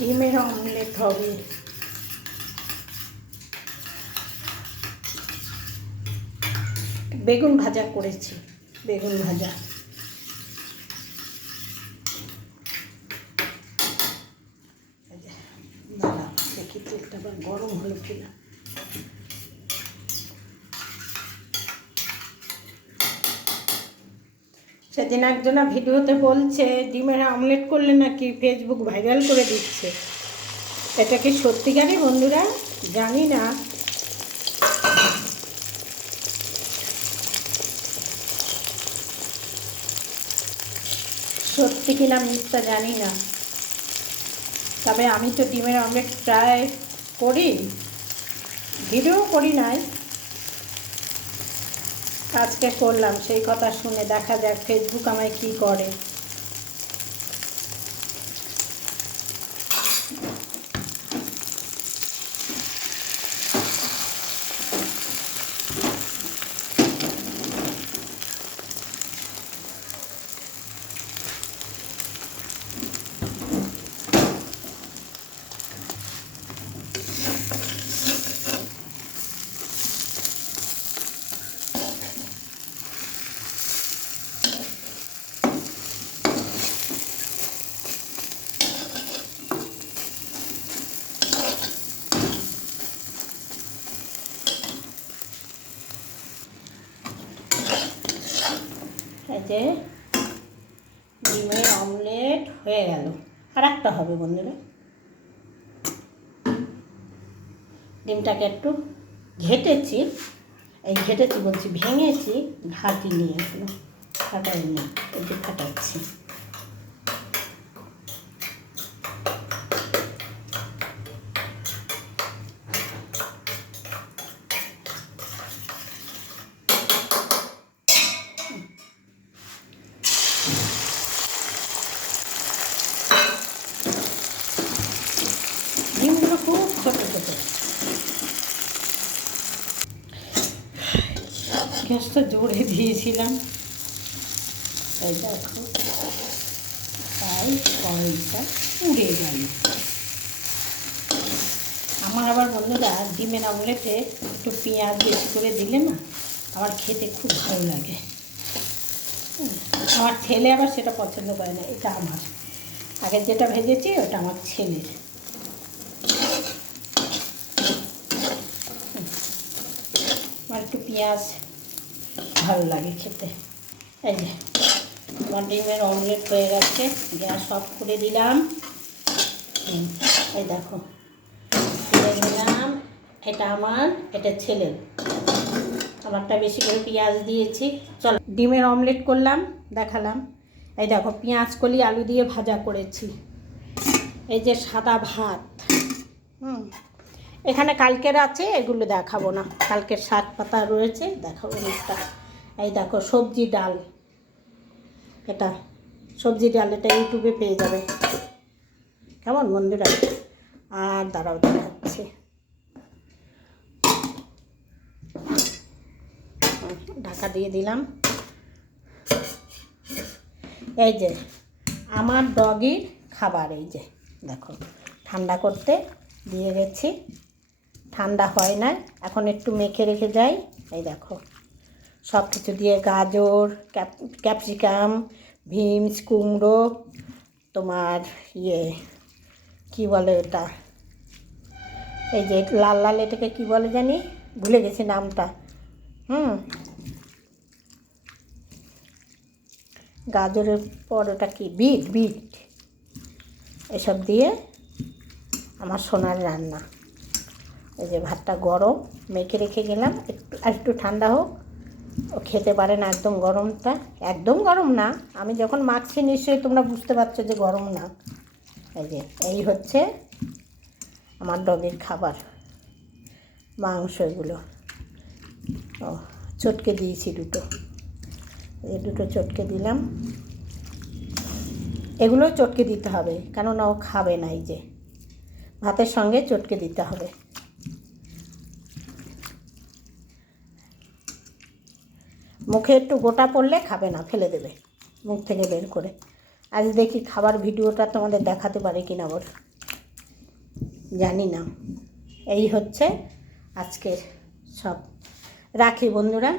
ডিমের অমলেট হবে। বেগুন ভাজা করেছি, বেগুন ভাজা। দাঁড়া দেখি তেলটা আবার গরম হলো কিনা। সেদিন একজনা ভিডিওতে বলছে ডিমের অমলেট করলে নাকি ফেসবুক ভাইরাল করে দিচ্ছে। এটা কি সত্যিকারই বন্ধুরা? জানি না। সত্যি কিনা মিথ্যা জানি না, তবে আমি তো ডিমের অমলেট প্রায় করি, ভিডিও করি নাই, আজকে করলাম। সেই কথা শুনে দেখা যাক ফেসবুক আমায় কী করে। এই যে ডিমের অমলেট হয়ে গেল। আর একটা হবে বন্ধুরা। ডিমটাকে একটু ঘেটেছি, বলছি ভেঙেছি, ঘাটিনি এখনো, ফাটাইনি, একটু ফাটাচ্ছি। ডিমগুলো খুব ছোটো ছোটো। গ্যাসটা জোরে দিয়েছিলাম, এই দেখো, তাই কড়াইটা উড়ে গেল। আমার আবার বন্ধুরা ডিমের অমলেটে একটু পেঁয়াজ বেশি করে দিলে না আমার খেতে খুব ভালো লাগে। আমার ছেলে আবার সেটা পছন্দ করে না। এটা আমার আগে যেটা ভেজেছি ওটা আমার ছেলের। আমার একটু পেঁয়াজ ভালো লাগে খেতে। এই যে আমার ডিমের অমলেট হয়ে গেছে, গ্যাস অফ করে দিলাম। এই দেখো তুলে দিলাম। এটা আমার, এটা ছেলের। আমারটা বেশি করে পেঁয়াজ দিয়েছি। চলো ডিমের অমলেট করলাম, দেখালাম। এই দেখো পেঁয়াজ কলি আলু দিয়ে ভাজা করেছি। এই যে সাদা ভাত, এখানে কালকের আছে, এগুলো দেখাবো না। কালকের শাক পাতা রয়েছে, দেখাবো একটা। এই দেখো সবজি ডাল, এটা সবজি ডাল, এটা ইউটিউবে পেয়ে যাবে। কেমন বন্ধুরা? আর দাঁড়াও দেখাচ্ছি। ঢাকা দিয়ে দিলাম। এই যে আমার ডগির খাবার, এই যে দেখো ঠান্ডা করতে দিয়ে গেছি, ঠান্ডা হয় না, এখন একটু মেখে রেখে যাই। এই দেখো সব কিছু দিয়ে, গাজর, ক্যাপসিকাম, বিনস, কুমড়ো, তোমার কি বলে এটা, এই যে লাল লাল এটাকে কি বলে জানি, ভুলে গেছি নামটা। গাজরের পর ওটা কি, বিট, এসব দিয়ে আমার সোনার রান্না। এই যে ভাতটা গরম, মেখে রেখে গেলাম, একটু ঠান্ডা হোক। ও খেতে পারে না একদম গরমটা, একদম গরম না। আমি যখন মাখছি নিশ্চয়ই তোমরা বুঝতে পারছো যে গরম না। এই যে এই হচ্ছে আমার ডগের খাবার, মাংস এগুলো। ও চটকে দিয়েছি দুটো, এই দুটো চটকে দিলাম। এগুলো চটকে দিতে হবে, কেননা ও খাবে না। এই যে ভাতের সঙ্গে চটকে দিতে হবে। মুখে একটু গোটা পড়লে খাবে না, ফেলে দেবে মুখ থেকে বের করে। আজ দেখি খাবার ভিডিওটা তোমাদের দেখাতে পারে কিনা বল। জানি না। এই হচ্ছে আজকের সব। রাখি বন্ধুরা।